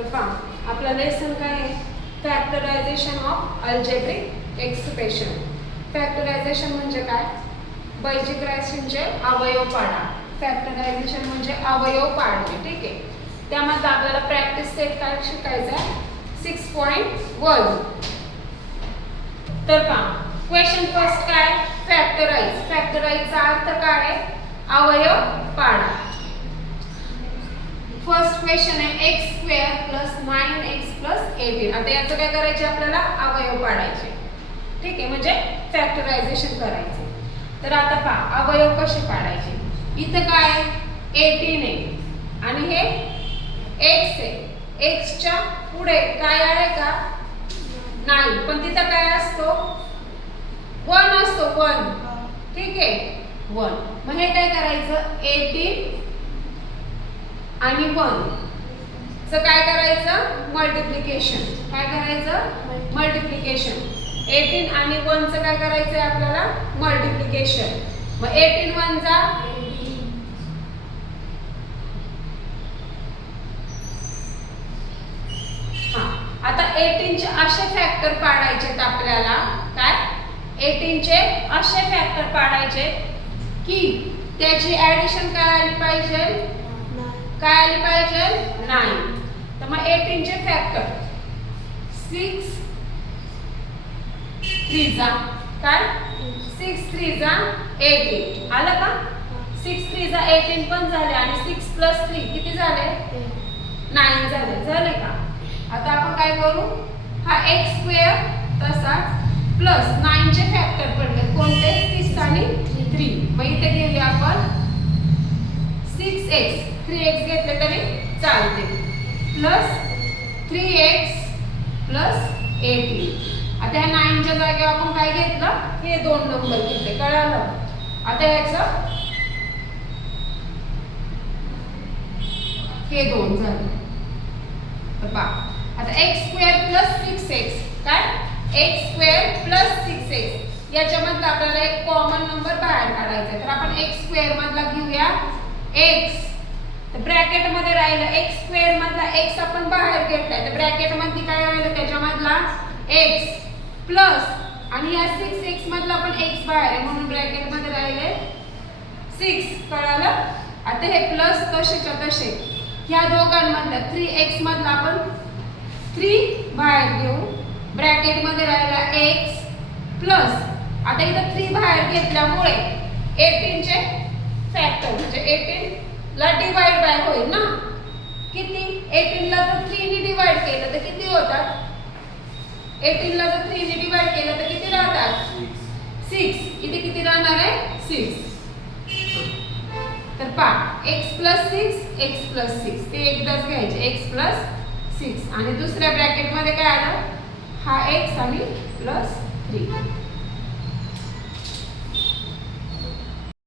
तर पहा आपला लेसन काय आहे, factorisation of algebraic expression. Factorisation म्हणजे काय, बेजिक राशींचे अवयव पाडा. फॅक्टरायझेशन म्हणजे अवयव पाडणे. ठीक आहे, त्यामध्ये आपल्याला प्रॅक्टिस सेट काय शिकायचं आहे, 6.1. तर पहा क्वेश्चन फर्स्ट काय, फॅक्टराइज. फॅक्टराइजचा अर्थ काय आहे, अवयव पाडा. फर्स्ट क्वेश्चन आहे x² + 9x + 18. आता याचं काय करायचे, आपल्याला अवयव पाडायचे. ठीक आहे, म्हणजे फॅक्टरायझेशन करायचे. तर आता पहा अवयव कसे पाडायचे. इथं काय 18 आहे आणि हे x आहे. x च्या पुढे काय आहे का, नाही, पण तिथं काय असतो, 1 असतो, 1. ठीक आहे, 1. मग हे काय करायचं, 18 आणि 1 चं काय करायचं, मल्टिप्लिकेशन. काय करायचं, मल्टिप्लिकेशन. 18 आणि 1 चं काय करायचं आहे आपल्याला, मल्टिप्लिकेशन. मग 18 1 चा आता 18 चे असे फॅक्टर पाडायचे आपल्याला. काय 18 चे असे फॅक्टर पाडायचे की त्याची ऍडिशन काय आली पाहिजे, काय आली पाहिजे, 9. तर मग 18 चे फॅक्टर 6 3 जा काय, 6 3 जा 18. आलं का, 6 3 जा 18 पण झाले आणि 6 + 3 किती झाले, 9 झाले. झाले का. आता आपण काय करू, हा x² तसाच प्लस 9 चे फॅक्टर पडले कोणते, 6 आणि 3. मग इथे घेऊया आपण 6x, 3x घेतले तरी चालते, प्लस 3x + 18. आता ह्या 9 च्या जागेवर आपण काय घेतलं, हे 2 नंबर घेतले. कळालं. आता याचं हे 2 झाले. तर पहा आता x² + 6x काय, x² + 6x याच्यामधला आपल्याला एक कॉमन नंबर बाहेर काढायचा आहे. तर आपण x² मधला घेऊया x. तर ब्रॅकेट मध्ये राहिलं x² मधला x आपण बाहेर घेतलाय. तर ब्रॅकेट मध्ये काय राहिलं, त्याच्यामधला x प्लस आणि या 6x मधला पण x बाहेर आहे म्हणून ब्रॅकेट मध्ये राहिले 6. कळालं. आता हे प्लस तसेच्या तसे ह्या दोघांमधला 3x मधला आपण 3 बाहेर घेऊ, ब्रॅकेट मध्ये राहिला x प्लस आता इथं 3 बाहेर घेतल्यामुळे 18 चे फॅक्टर म्हणजे 18 ला डिवाइड बाय होईल ना. किती, 18 ला जर 3 ने डिवाइड केलं तर किती होतात, 18 ला जर 3 ने डिवाइड केलं तर किती राहतात, 6. इथे किती राहणार आहे, 6. तर पहा x + 6 x + 6 ते एकदाच घ्यायचे, x + 6 आणि दुसऱ्या ब्रॅकेट मध्ये काय आलं, हा x आणि +3.